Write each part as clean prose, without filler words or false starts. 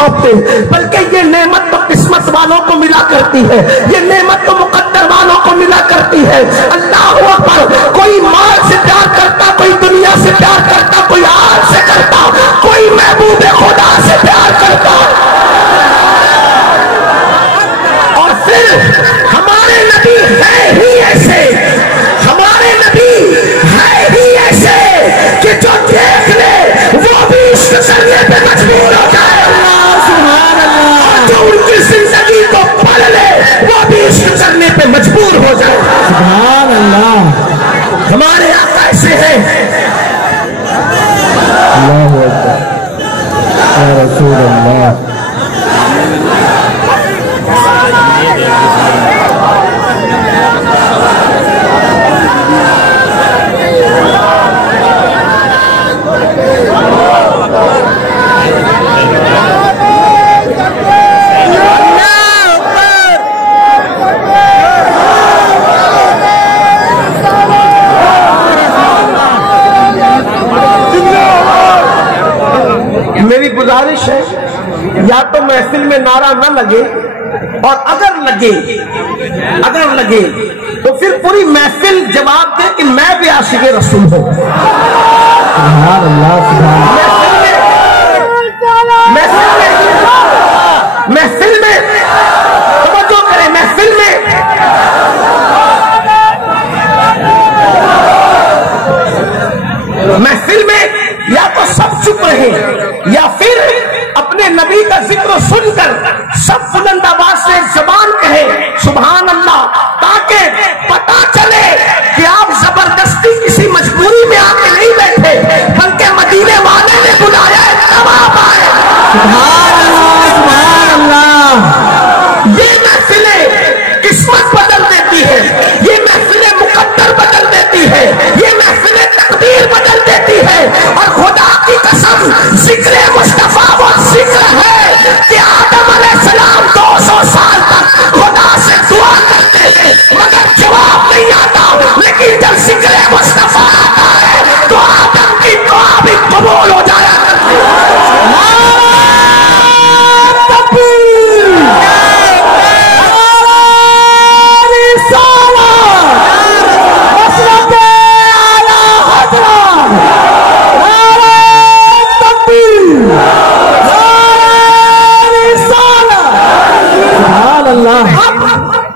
सौंपते, बल्कि ये नेमत तो किस्मत वालों को मिला करती है, ये नेमत तो मुकद्दर वालों को मिला करती है। अल्लाह अकबर। कोई माल से प्यार करता, कोई दुनिया से प्यार करता, कोई आग से करता, कोई महबूब खुदा से प्यार करता। और फिर हमारे नबी है ही ऐसे, हमारे नबी है ही ऐसे कि जो देख ले वो भी इश्क करने पे मजबूर हो जाए। और जो उनकी जिंदगी को पढ़ ले वो भी इश्क करने पे मजबूर हो जाए। सुभान अल्लाह। हमारे आका ऐसे हैं। अल्लाहू अकबर या रसूल अल्लाह। मेरी गुजारिश है, या तो महफिल में नारा न लगे, और अगर लगे तो फिर पूरी महफिल जवाब दे कि मैं भी आशिक़े रसूल हूं। महफिल में तवज्जो करें, महफिल में या तो सब चुप रहे, या फिर अपने नबी का जिक्र सुनकर सब बुलंद आवाज से ज़बान कहे सुभान अल्लाह, ताकि पता चले कि आप जबरदस्ती किसी मजबूरी में आके नहीं बैठे, बल्कि मदीने वाले ने बुलाया है तब आप आए। सुभान अल्लाह, सुभान अल्लाह। ये महफिलें किस्मत बदल देती है, ये महफिलें मुकद्दर बदल देती है, ये महफिलें तकदीर बदल देती है। और खुदा की कसम जिक्र मुस्तफा वो जिक्र है कि आदम अलैहिस्सलाम 200 साल तक खुदा से दुआ करते थे मगर जवाब नहीं आता, लेकिन जब जिक्र मुस्तफा आता है तो आदम की दुआ भी कबूल हो जाया करती है।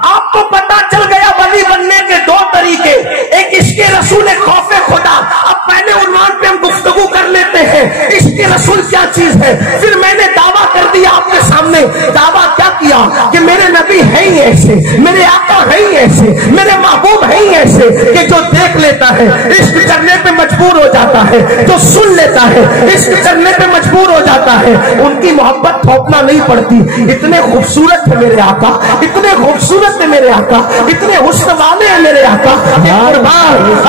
आपको पता चल गया वली बनने के दो तरीके, एक इश्क़े रसूल, एक खौफे खुदा। अब पहले उन्वान पे हम गुफ्तगू कर लेते हैं इश्क़े रसूल क्या चीज है। फिर मैंने दावा कर दिया आपके सामने, दावा क्या किया कि मेरे नबी है ही ऐसे, मेरे आका है ही ऐसे, मेरे महबूब है ही ऐसे कि जो देख लेता है इश्क करने पे मजबूर हो जाता है, जो सुन लेता है इश्क करने पे मजबूर हो जाता है। उनकी मोहब्बत थोपना नहीं पड़ती। इतने खूबसूरत है मेरे आका, इतने खूबसूरत है मेरे आका, इतने हुस्न वाले हैं मेरे आका।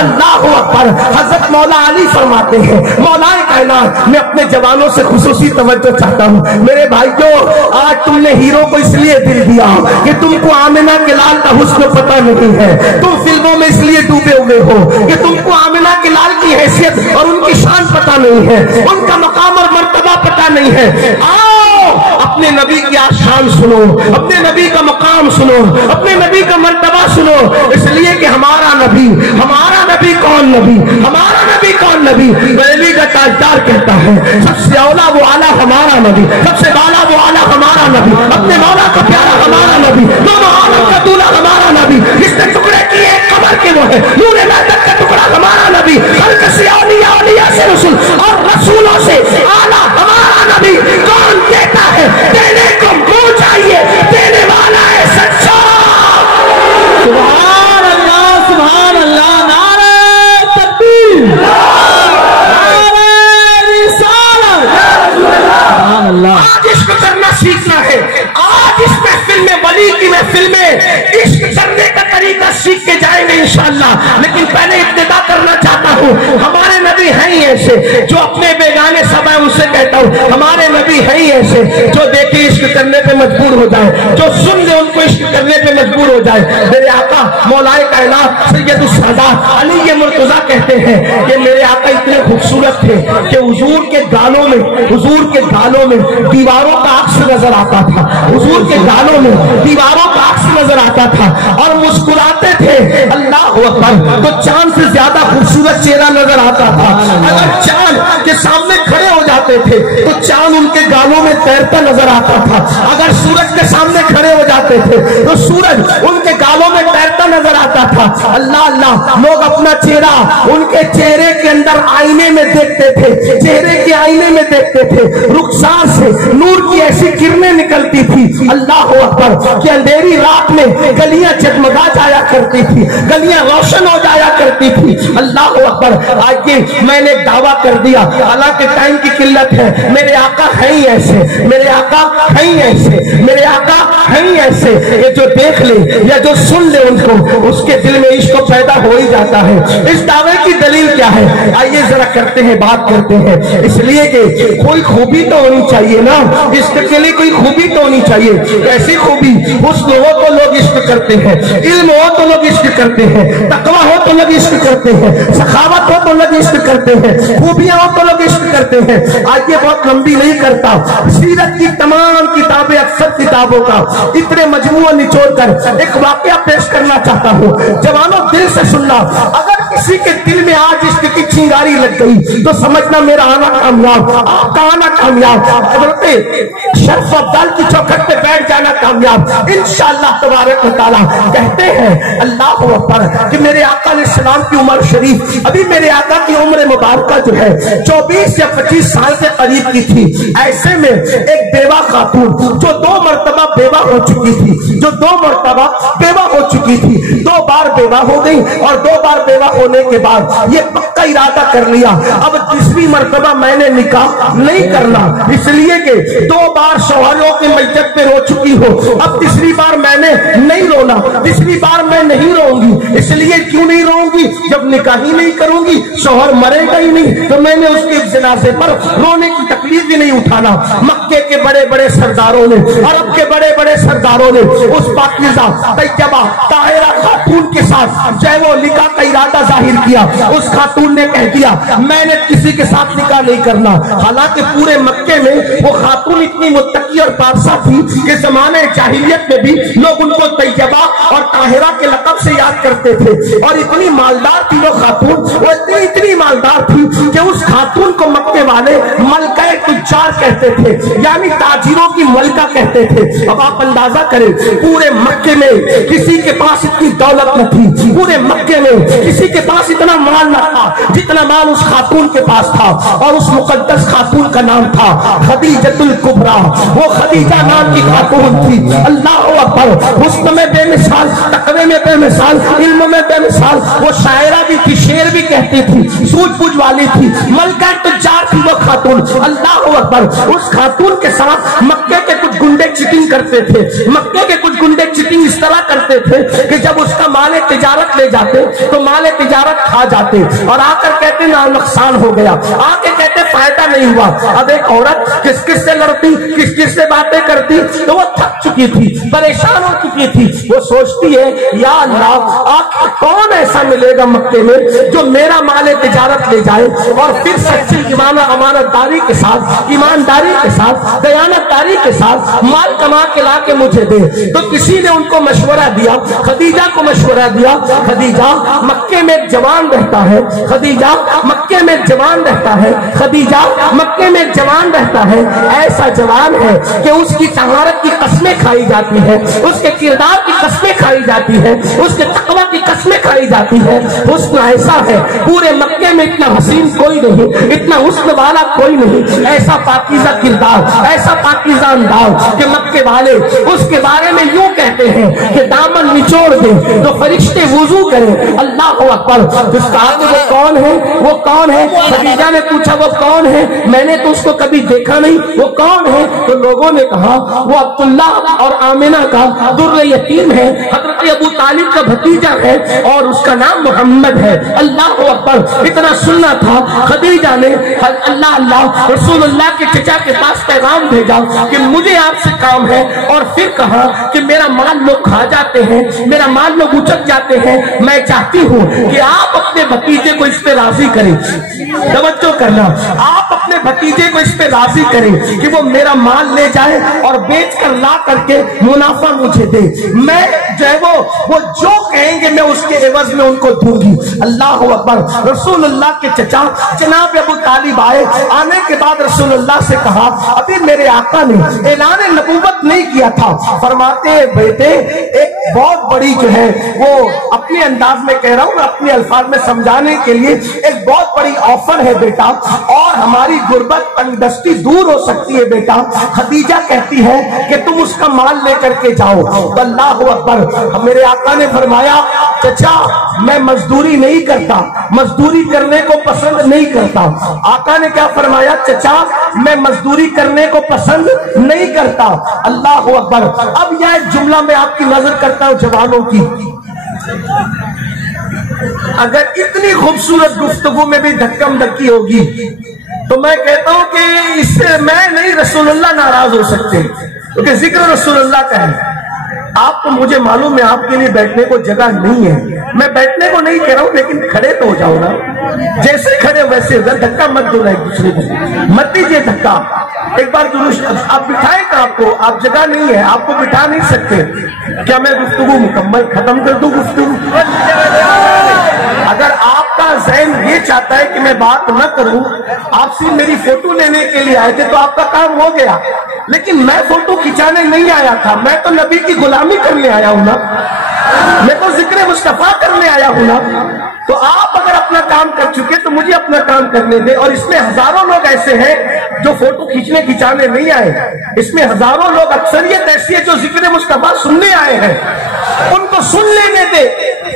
अल्लाहु अकबर। हजरत मौला अली फरमाते हैं, मौलाए कायनात, मैं अपने जवानों से खुसूसी तवज्जो चाहता हूँ। मेरे भाइयों, आज तुमने हीरो को इसलिए दिल दिया कि तुमको आमिना के लाल का हुस्न पता नहीं है, तुम फिल्मों में इसलिए डूबे हुए हो कि तुमको आमिना के लाल की हैसियत और उनकी शान पता नहीं है, उनका मकाम और मर्तबा पता नहीं है। आओ अपने नबी की आशान सुनो, अपने नबी का मकाम सुनो, अपने नबी का मर्तबा सुनो, इसलिए कि हमारा नबी कौन नबी, हमारा नबी कौन नबी। बरेली का ताजदार कहता है सबसे औला वो आला हमारा नबी, सबसे बाला वो आला हमारा नबी, अपने मौला का प्यारा हमारा नबी, दोनों आलम का दूल्हा हमारा नबी, जिसने टुकड़े किए कमर के वो है, नूरे महतब का टुकड़ा हमारा नबी, खल्क से औलिया, औलिया से रसूल और रसूलों से आला हमारा नबी। कौन देता है, देने को मुंह चाहिए, देने वाला है सच्चा। सुभान अल्लाह, सुभान अल्लाह। नारे तकबीर, नारे रिसालत। सुभान अल्लाह। आज इश्क करना सीखना है। आज इस महफिल में, वली की महफिल में इश्क करने का तरीका सीख के जाएंगे इंशाअल्लाह। लेकिन पहले इब्तिदा करना चाहता हूँ, हमारे नबी हैं ही ऐसे जो अपने बेगाने पुराने समय उनसे कहता हूँ हमारे नबी है ही ऐसे जो देखे इश्क करने पे मजबूर हो जाए, जो सुन ले उनको इश्क करने पे मजबूर हो जाए। मेरे आका मौलाए कायनात सैयदुल सादात अली मुर्तजा कहते हैं कि मेरे आका इतने खूबसूरत थे कि हुजूर के गालों में दीवारों का अक्स नजर आता था, हुजूर के गालों में दीवारों का अक्स नजर आता था और मुस्कुराते थे अल्लाह अकबर तो चांद से ज्यादा खूबसूरत चेहरा नजर आता था। अगर चांद के सामने खड़े हो जाते थे तो चांद उनके गालों में तैरता नजर आता था, अगर सूरज के सामने खड़े हो जाते थे तो सूरज उनके गालों में तैरता नजर आता था। अल्लाह अल्लाह लोग अपना चेहरा उनके चेहरे के अंदर आईने में देखते थे, चेहरे के आईने में देखते थे, रुखसार से नूर की ऐसी किरणें निकलती थी अल्लाह अकबर कि अंधेरी रात में गलियां जगमगा जाया करती थी, गलियां रोशन हो जाया करती थी अल्लाह अकबर। आज मैंने दावा कर दिया, हालांकि टाइम की किल्लत है, मेरे आका है ही ऐसे, मेरे आका है ही ऐसे, मेरे आका है ही ऐसे। ये जो देख ले या जो सुन ले उनको उसके दिल में इश्क पैदा हो ही जाता है। इस दावे की दलील क्या है, आइए जरा करते हैं, बात करते हैं। इसलिए कि कोई खूबी तो होनी चाहिए ना, इश्क के लिए कोई खूबी तो होनी चाहिए। ऐसी खूबी हुस्न हो तो लोग इश्क करते हैं, इल्म हो तो लोग इश्क करते हैं, तकवा हो तो लोग इश्क करते हैं, सखावत हो तो लोग इश्क करते हैं, खूबियां हो तो लोग इश्क करते हैं। आज ये बहुत लंबी नहीं करता, सीरत की तमाम किताबें अक्सर किताबों का इतने मजमूआ निचोड़ कर एक वाकया पेश करना चाहता हूँ। जवानों दिल से सुनना, अगर किसी के दिल में आज इश्क की चिंगारी लग गई तो समझना मेरा आना कामयाब, आपका आना कामयाब, शर्फ अब्दाल की चौखट पे बैठ जाना कामयाब इंशाअल्लाह तबारक व तआला। कहते हैं अल्लाह अकबर कि मेरे आका अलैहिस्सलाम की उम्र शरीफ, अभी मेरे आका की उम्र मुबारका जो है 24 या 25 साल के करीब की थी। ऐसे में एक बेवा खातून जो 2 मरतबा बेवा हो चुकी थी, जो 2 मरतबा बेवा हो चुकी थी, 2 बार बेवा हो गई और 2 बार बेवा होने के बाद ये पक्का इरादा कर लिया अब तीसरी मरतबा मैंने निकाह नहीं करना, इसलिए कि 2 बार शौहरों के मैयत पे रो चुकी हो, अब तीसरी बार मैंने नहीं रोना, तीसरी बार मैं नहीं रोऊंगी। इसलिए क्यों नहीं रोऊंगी, जब निकाह ही नहीं करूंगी शौहर मरेगा ही नहीं तो मैंने उसके जनाजे पर रोने की तकलीफ भी नहीं उठाना। मक्के के बड़े बड़े सरदारों ने, अरब के बड़े बड़े सरदारों ने उस पाकीज़ा तैयबा ताहिरा खातून के साथ जय वो निकाह का इरादा जाहिर किया। उस खातून ने कह दिया मैंने किसी के साथ निकाह नहीं करना। हालांकि पूरे मक्के में वो खातून इतनी मुत्तकी और पारसा थी कि जमाने जाहिलियत में भी लोग उनको तैयबा और ताहिरा के लक़ब से याद करते थे और इतनी मालदार थी वो खातून, वो इतनी मालदार थी कि उस खातून को मक्के वाले मलका तुज्जार कहते थे, यानी ताजिरों की मलका कहते थे। अब आप अंदाजा करें पूरे मक्के में किसी के पास इतनी दौलत न थी, पूरे मक्के में किसी के पास इतना माल न था जितना माल उस खातून के पास था और उस मुकद्दस खातून का नाम था खदीजतुल कुबरा। वो खदीजा नाम की खातून थी अल्लाह अकबर, हुस्न में बेमिसाल, तकवे में बेमिसाल, इल्म में बेमिसाल, वो शायरा भी थी, शेर भी कहती थी, सूझबूझ वाली थी, मलका तुज्जार थी वो खातून अल्लाह अकबर। उस खातून के साथ मक्के के कुछ गुंडे चिटिंग करते थे, मक्के के कुछ गुंडे चिटिंग इस तरह करते थे कि जब उसका माले तिजारत ले जाते तो माले तिजारत खा जाते और आकर कहते ना नुकसान हो गया, आके कहते फायदा नहीं हुआ। अब एक औरत किस किस से लड़ती, किस किस से बातें करती, तो वो थक चुकी थी, परेशान हो चुकी थी। वो सोचती है या अल्लाह आखिर कौन ऐसा मिलेगा मक्के में जो मेरा माले तिजारत ले जाए और फिर सच्ची ईमानदारी के साथ, ईमानदारी के साथ, दयानतदारी के साथ माल कमा के ला के मुझे दे। तो किसी ने उनको मशवरा दिया, खदीजा को मशवरा दिया, खदीजा मक्के में एक जवान रहता है, खदीजा मक्के में एक जवान रहता है, खदीजा मक्के में एक जवान रहता है, ऐसा जवान है कि उसकी तहारत की कस्में खाई जाती है, उसके किरदार की कस्में खाई जाती है, उसके तकवा की कस्में खाई जाती है। हुस्न ऐसा है पूरे मक्के में इतना हसीन कोई नहीं, इतना हुस्न वाला कोई नहीं, ऐसा पाकीज़ा किरदार, ऐसा पाकीज़ा अंदाज कि मक्के वाले उसके बारे में यूं कहते हैं कि दामन निचोड़ दे तो फरिश्ते वुजू करें। अल्लाह अकबर। तो कहा कि वो कौन है, वो कौन है? खदीजा ने पूछा वो कौन है, मैंने तो उसको कभी देखा नहीं, वो कौन है? तो लोगों ने कहा वो अब्दुल्ला और आमिना का दुर्र यतीम है, हजरत अबू तालिब का भतीजा है और उसका नाम मोहम्मद है। अल्लाह अकबर। इतना सुनना था, खदीजा ने अल्लाह अल्लाह रसूलुल्लाह के चचा के पास पैगाम भेजा कि मुझे आपसे काम है, और फिर कहा कि मेरा माल लोग खा जाते हैं, मेरा माल लोग उचक जाते हैं, मैं चाहती हूँ कि आप अपने भतीजे को इस पे राजी करें। तवज्जो करना, आप अपने भतीजे को इस पे राजी करें कि वो मेरा माल ले जाए और बेच कर ला करके मुनाफा मुझे दे। मैं जो है वो जो कहेंगे मैं उसके एवज में उनको दूंगी। अल्लाह अकबर। रसूलुल्लाह के चचा जनाब अबू तालिब आए। आने के बाद रसूलुल्लाह से कहा अभी मेरे आका ने ऐलान नबूवत नहीं किया था। फरमाते हैं बेटे एक बहुत बड़ी जो है वो अपने अंदाज में कह रहा हूँ, अपने अल्फाज में समझाने के लिए, एक बहुत बड़ी ऑफर है बेटा, और हमारी गुर्बत तंगदस्ती दूर हो सकती है बेटा। खदीजा कहती है कि तुम उसका माल लेकर के जाओ। अल्लाह अकबर। मेरे आका ने फरमाया चचा मैं मजदूरी नहीं करता, मजदूरी करने को पसंद नहीं करता। आका ने क्या फरमाया? चचा मैं मजदूरी करने को पसंद नहीं करता। अल्लाह अकबर। अब यह एक जुमला मैं आपकी नजर करता हूं जवानों की। अगर इतनी खूबसूरत गुफ्तगू में भी धक्कम धक्की होगी तो मैं कहता हूं कि इससे मैं नहीं रसूलुल्लाह नाराज हो सकते, क्योंकि जिक्र रसूलुल्लाह का है। आपको मुझे मालूम है आपके लिए बैठने को जगह नहीं है, मैं बैठने को नहीं कह रहा हूं, लेकिन खड़े तो हो जाओ ना, जैसे खड़े वैसे। धक्का मत दो एक दूसरे को, मत दीजिए धक्का। एक बार दुरुस्त आप बिठाए का आपको, आप जगह नहीं है, आपको बिठा नहीं सकते। क्या मैं गुफ्तगू मुकम्मल खत्म कर दूं? गुफ्तगू अगर आपका ज़हन ये चाहता है कि मैं बात न करूं, आपसे मेरी फोटो लेने के लिए आए थे तो आपका काम हो गया, लेकिन मैं फोटो खिंचाने नहीं आया था, मैं तो नबी की गुलामी करने आया हूं ना, मैं तो जिक्र मुस्तफा करने आया हूं ना। तो आप अगर अपना काम कर चुके तो मुझे अपना काम करने दे। और इसमें हजारों लोग ऐसे हैं जो फोटो खींचने खिंचाने नहीं आए, इसमें हजारों लोग, अक्सरियत ऐसी है जो जिक्र मुस्तफा सुनने आए हैं, उनको सुन लेने दे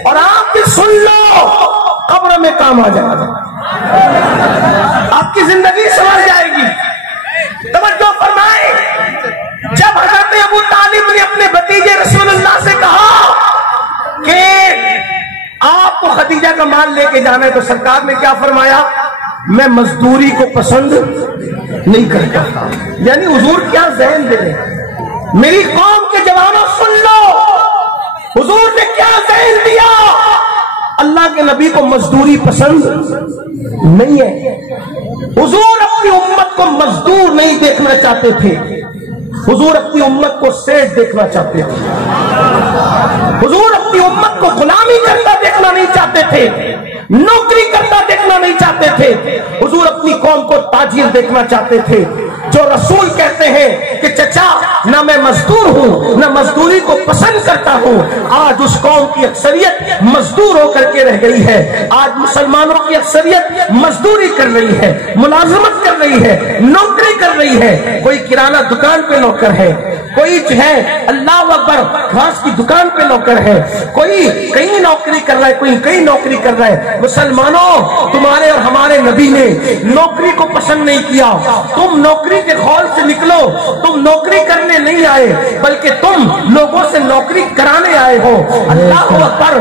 और आप भी सुन लो, कब्र में काम आ जाएगा, आपकी जिंदगी संवर जाएगी। तवज्जो फरमाए। जब हजरत अबू तालिब ने अपने भतीजे रसूलुल्लाह से कहा कि आपको खदीजा का माल लेके जाना है, तो सरकार ने क्या फरमाया? मैं मजदूरी को पसंद नहीं करता। यानी हुजूर क्या ज़हन दे रहे? मेरी कौम के जवानों सुन लो, हुजूर ने क्या ज़हन दिया? अल्लाह के नबी को मजदूरी पसंद नहीं है। हुजूर अपनी उम्मत को मजदूर नहीं देखना चाहते थे, हुजूर अपनी उम्मत को सेठ देखना चाहते थे। हुजूर अपनी उम्मत को गुलामी करता देखना नहीं चाहते थे, नौकरी करता देखना नहीं चाहते थे। हुजूर अपनी कौम को ताजिर देखना चाहते थे। जो रसूल कहते हैं कि चचा ना मैं मजदूर हूं ना मजदूरी को पसंद करता हूं, आज उस कौम की अक्सरियत मजदूर होकर के रह गई है। आज मुसलमानों की अक्सरियत मजदूरी कर रही है, मुलाजमत कर रही है, नौकरी कर रही है। कोई किराना दुकान पे नौकर है, कोई जो है अल्लाह अकबर घास की दुकान पे नौकर है, कोई कहीं नौकरी कर रहा है, कोई कहीं नौकरी कर रहा है। मुसलमानों, तुम्हारे और हमारे नबी ने नौकरी को पसंद नहीं किया। तुम नौकरी के खौल से निकलो, तुम नौकरी करने नहीं आए बल्कि तुम लोगों से नौकरी कराने आए हो। अल्लाह अकबर।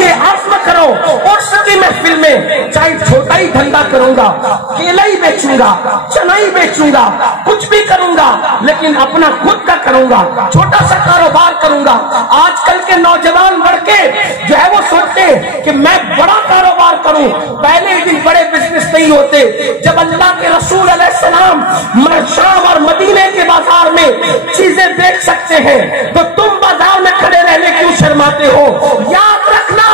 ये आज़म करो और सच्ची महफिल में चाहे छोटा ही धंधा करूंगा, केला ही बेचूंगा, चना ही बेचूंगा, कुछ भी करूंगा, लेकिन अपना खुद का करूंगा, छोटा सा कारोबार करूंगा। आजकल के नौजवान लड़के जो है वो सोचते कि मैं बड़ा कारोबार करूं। पहले ही दिन बड़े बिजनेस नहीं होते। जब अल्लाह के रसूल अलैहिस्सलाम शाम और मदीने के बाजार में चीजें देख सकते हैं तो तुम बाजार में खड़े रहने क्यों शर्माते हो? याद रखना,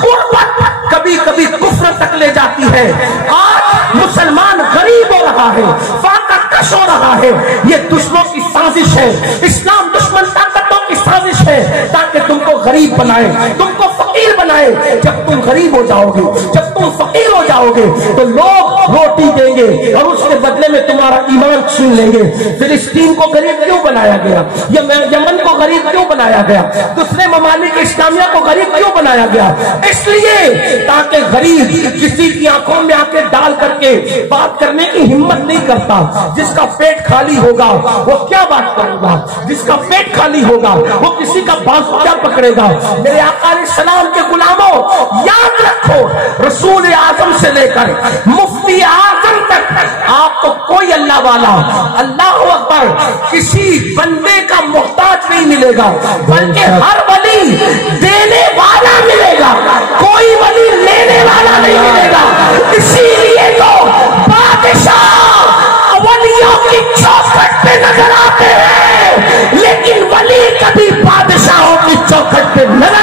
गुर्बत कभी कभी कुफ्र तक ले जाती है। आज मुसलमान गरीब हो रहा है, फाका कश हो रहा है। ये दुश्मनों की साजिश है, इस्लाम दुश्मन ताकतों की साजिश है ताकि तुमको गरीब बनाए, तुमको फकीर बनाए। जब तुम गरीब हो जाओगे, जब तुम फकीर हो जाओगे तो लोग रोटी देंगे और उसके बदले में तुम्हारा ईमान छीन लेंगे। फिलिस्तीन को गरीब क्यों बनाया गया? यमन को गरीब क्यों बनाया गया? दूसरे ममालिक इस्लामिया को गरीब क्यों बनाया गया? इसलिए ताकि गरीब किसी की आंखों में आके डाल करके बात करने की हिम्मत नहीं करता। जिसका पेट खाली होगा वो क्या बात करेगा? जिसका पेट खाली होगा वो किसी का बाजू क्या पकड़ेगा? मेरे आका सलाम के गुलामों, याद रखो, रसूल आजम से लेकर मुफ्ती आजम तक आपको कोई अल्लाह वाला, अल्लाह अकबर, किसी बंदे का मोहताज नहीं मिलेगा, बल्कि हर वली देने वाला मिलेगा, कोई वली लेने वाला नहीं मिलेगा। इसीलिए तो बादशाह वलियों की चौखट पे नजर आते हैं, लेकिन वली कभी बादशाहों की चौखट पे नजर